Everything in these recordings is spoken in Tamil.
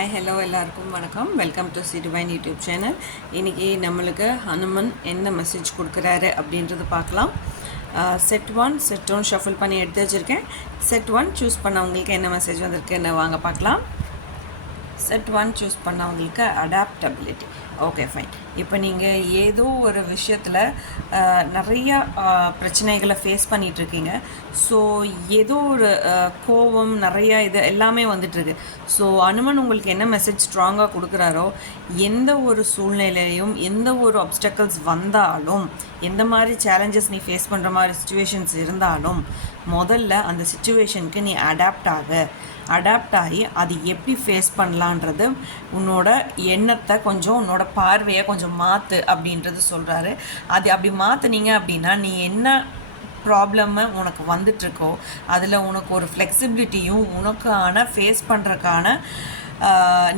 ஹாய் ஹலோ எல்லாருக்கும் வணக்கம். Welcome to C divine YouTube channel. இன்றைக்கி நம்மளுக்கு ஹனுமன் என்ன மெசேஜ் கொடுக்குறாரு அப்படின்றது பார்க்கலாம். செட் 1 செட் 1 ஷஃபில் பண்ணி எடுத்து வச்சுருக்கேன். செட் 1 சூஸ் பண்ணவங்களுக்கு என்ன மெசேஜ் வந்திருக்குன்னு வாங்க பார்க்கலாம். செட் 1 சூஸ் பண்ணவங்களுக்கு அடாப்டபிலிட்டி. Okay fine. இப்போ நீங்கள் ஏதோ ஒரு விஷயத்தில் நிறையா பிரச்சனைகளை ஃபேஸ் பண்ணிகிட்ருக்கீங்க. ஸோ ஏதோ ஒரு கோபம் நிறையா இது எல்லாமே வந்துட்டுருக்கு. ஸோ அனுமன் உங்களுக்கு என்ன மெசேஜ் ஸ்ட்ராங்காக கொடுக்குறாரோ, எந்த ஒரு சூழ்நிலையிலையும் எந்த ஒரு ஆப்ஸ்டக்கிள்ஸ் வந்தாலும், எந்த மாதிரி சேலஞ்சஸ் நீ ஃபேஸ் பண்ணுற மாதிரி சுச்சுவேஷன்ஸ் இருந்தாலும், முதல்ல அந்த சுச்சுவேஷனுக்கு நீ அடாப்ட் ஆகி அது எப்படி ஃபேஸ் பண்ணலான்றது உன்னோட எண்ணத்தை கொஞ்சம், உன்னோட பார்வையை கொஞ்சம் மாற்று அப்படின்றது சொல்கிறாரு. அது அப்படி மாற்றுனீங்க அப்படின்னா நீ என்ன ப்ராப்ளம்மை உனக்கு வந்துட்டுருக்கோ அதில் உனக்கு ஒரு ஃப்ளெக்சிபிலிட்டியும் உனக்கான ஃபேஸ் பண்ணுறதுக்கான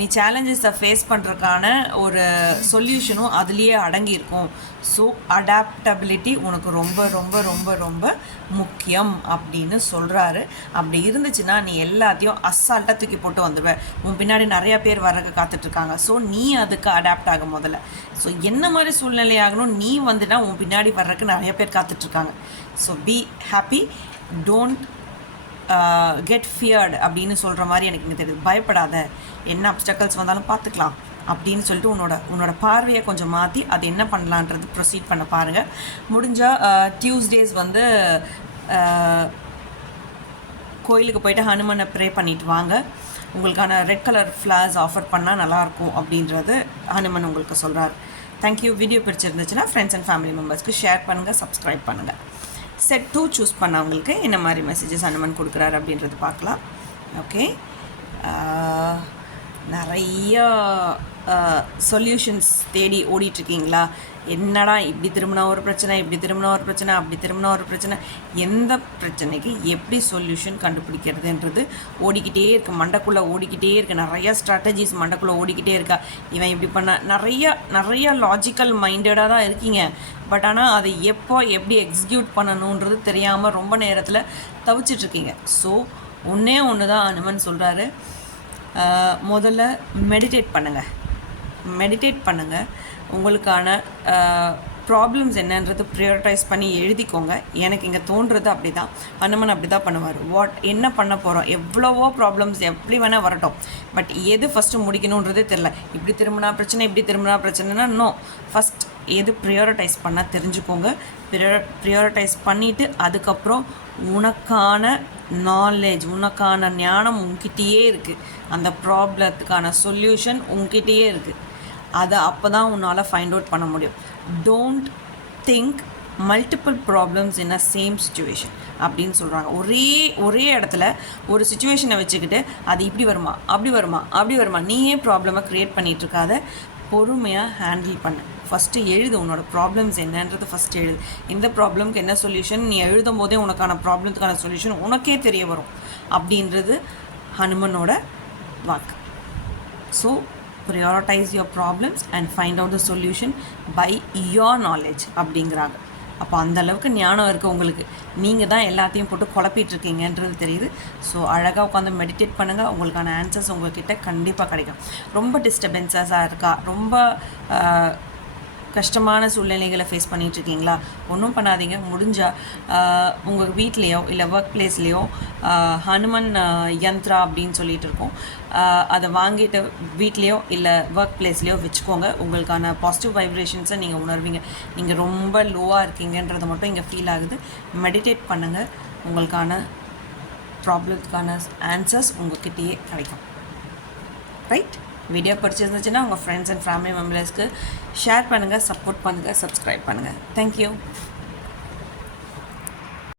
நீ சேலஞ்சஸை ஃபேஸ் பண்ணுறதுக்கான ஒரு சொல்யூஷனும் அதுலேயே அடங்கியிருக்கும். ஸோ அடாப்டபிலிட்டி உனக்கு ரொம்ப ரொம்ப ரொம்ப ரொம்ப முக்கியம் அப்படின்னு சொல்கிறாரு. அப்படி இருந்துச்சுன்னா நீ எல்லாத்தையும் அசால்ட்டாக தூக்கி போட்டு வந்துடுவேன். உன் பின்னாடி நிறையா பேர் வர்றதுக்கு காத்துட்ருக்காங்க. ஸோ நீ அதுக்கு அடாப்ட் ஆகும் முதல்ல. ஸோ என்ன மாதிரி சூழ்நிலை ஆகணும், நீ வந்துட்டா உன் பின்னாடி வர்றதுக்கு நிறைய பேர் காத்துட்ருக்காங்க. So be happy, don't get feared அப்படின்னு சொல்கிற மாதிரி எனக்கு இங்கே தெரியுது. பயப்படாத, என்ன அப்டக்கல்ஸ் வந்தாலும் பார்த்துக்கலாம் அப்படின்னு சொல்லிட்டு உன்னோட பார்வையை கொஞ்சம் மாற்றி அது என்ன பண்ணலான்றது ப்ரொசீட் பண்ண பாருங்கள். முடிஞ்சால் டியூஸ்டேஸ் வந்து கோயிலுக்கு போயிட்டு ஹனுமனை ப்ரே பண்ணிட்டு வாங்க. உங்களுக்கான ரெட் கலர் ஃப்ளார்ஸ் ஆஃபர் பண்ணால் நல்லாயிருக்கும் அப்படின்றது ஹனுமன் உங்களுக்கு சொல்கிறார். தேங்க்யூ. வீடியோ பிடிச்சிருந்துச்சுன்னா ஃப்ரெண்ட்ஸ் அண்ட் ஃபேமிலி மெம்பர்ஸ்க்கு ஷேர் பண்ணுங்கள், சப்ஸ்கிரைப் பண்ணுங்கள். செட் 2 சூஸ் பண்ணவங்களுக்கு என்ன மாதிரி மெசேஜஸ் ஹனுமன் கொடுக்குறாரு அப்படின்றது பார்க்கலாம். ஓகே, நிறையா சொல்யூஷன்ஸ் தேடி ஓடிட்டுருக்கீங்களா? என்னடா இப்படி திரும்பினா ஒரு பிரச்சனை, இப்படி திரும்பினா ஒரு பிரச்சனை, அப்படி திரும்பினா ஒரு பிரச்சனை, எந்த பிரச்சனைக்கு எப்படி சொல்யூஷன் கண்டுபிடிக்கிறதுன்றது ஓடிக்கிட்டே இருக்குது, மண்டைக்குள்ளே ஓடிக்கிட்டே இருக்குது. நிறையா ஸ்ட்ராட்டஜிஸ் மண்டைக்குள்ளே ஓடிக்கிட்டே இருக்கா. இவன் இப்படி பண்ண நிறையா லாஜிக்கல் மைண்டடாக தான் இருக்கீங்க. பட் ஆனால் அதை எப்படி எக்ஸிக்யூட் பண்ணணுன்றது தெரியாமல் ரொம்ப நேரத்தில் தவிச்சிட்ருக்கீங்க. ஸோ ஒன்று தான் அனுமன் சொல்கிறாரு, முதல்ல மெடிடேட் பண்ணுங்கள். உங்களுக்கான ப்ராப்ளம்ஸ் என்னன்றது ப்ரியாரிட்டைஸ் பண்ணி எழுதிக்கோங்க. எனக்கு இங்கே தோன்றுறது அப்படி தான், ஹனுமன் அப்படி தான் பண்ணுவார். என்ன பண்ண போகிறோம், எவ்வளவோ ப்ராப்ளம்ஸ் எப்படி வேணால் வரட்டும், பட் எது ஃபஸ்ட்டு முடிக்கணுன்றதே தெரில. இப்படி திரும்பினா பிரச்சனைனா நோ, ஃபஸ்ட் எது ப்ரியாரிட்டைஸ் பண்ணால் தெரிஞ்சுக்கோங்க. ப்ரியாரிட்டைஸ் பண்ணிவிட்டு அதுக்கப்புறம் உனக்கான நாலேஜ், உனக்கான ஞானம் உங்ககிட்டயே இருக்குது. அந்த ப்ராப்ளத்துக்கான சொல்யூஷன் உங்ககிட்டயே இருக்குது. அதை அப்போ தான் உன்னால் ஃபைண்ட் அவுட் பண்ண முடியும். Don't think multiple problems in a same situation அப்படின்னு சொல்கிறாங்க. ஒரே இடத்துல ஒரு சுச்சுவேஷனை வச்சுக்கிட்டு அது இப்படி வருமா அப்படி வருமா நீயே ப்ராப்ளமை க்ரியேட் பண்ணிகிட்ருக்காத, பொறுமையாக ஹேண்டில் பண்ணு. ஃபஸ்ட்டு எழுது, உன்னோட ப்ராப்ளம்ஸ் என்னன்றது ஃபஸ்ட்டு எழுது. இந்த ப்ராப்ளம்க்கு என்ன சொல்யூஷன் நீ எழுதும் போதே உனக்கான ப்ராப்ளத்துக்கான சொல்யூஷன் உனக்கே தெரிய வரும் அப்படின்றது ஹனுமனோட வாக்கு. So prioritize your problems and find out the solution by your knowledge அப்படிங்கிறாங்க. அப்போ அந்தளவுக்கு ஞானம் இருக்குது உங்களுக்கு. நீங்கள் தான் எல்லாத்தையும் போட்டு குழப்பிட்டுருக்கீங்கன்றது தெரியுது. ஸோ அழகாக உட்காந்து மெடிடேட் பண்ணுங்கள். உங்களுக்கான ஆன்சர்ஸ் உங்கள்கிட்ட கண்டிப்பாக கிடைக்கும். ரொம்ப டிஸ்டர்பன்ஸஸாக இருக்கா, ரொம்ப கஷ்டமான சூழ்நிலைகளை ஃபேஸ் பண்ணிகிட்ருக்கீங்களா? ஒன்றும் பண்ணாதீங்க. முடிஞ்சால் உங்கள் வீட்லேயோ இல்லை ஒர்க் பிளேஸ்லேயோ ஹனுமன் யந்த்ரா அப்படின்னு சொல்லிகிட்டு இருக்கோம், அதை வாங்கிட்டு வீட்லேயோ இல்லை ஒர்க் பிளேஸ்லேயோ வச்சுக்கோங்க. உங்களுக்கான பாசிட்டிவ் வைப்ரேஷன்ஸை நீங்கள் உணர்வீங்க. நீங்கள் ரொம்ப லோவாக இருக்கீங்கன்றது மட்டும் இங்கே ஃபீல் ஆகுது. மெடிடேட் பண்ணுங்கள். உங்களுக்கான ப்ராப்ளத்துக்கான ஆன்சர்ஸ் உங்கள்கிட்டயே கிடைக்கும். ரைட்? வீடியோ பிடிச்சிருந்துச்சுன்னா உங்கள் ஃப்ரெண்ட்ஸ் அண்ட் ஃபேமிலி மெம்பர்ஸ்க்கு ஷேர் பண்ணுங்கள், சப்போர்ட் பண்ணுங்கள், சப்ஸ்கிரைப் பண்ணுங்கள். தேங்க்யூ.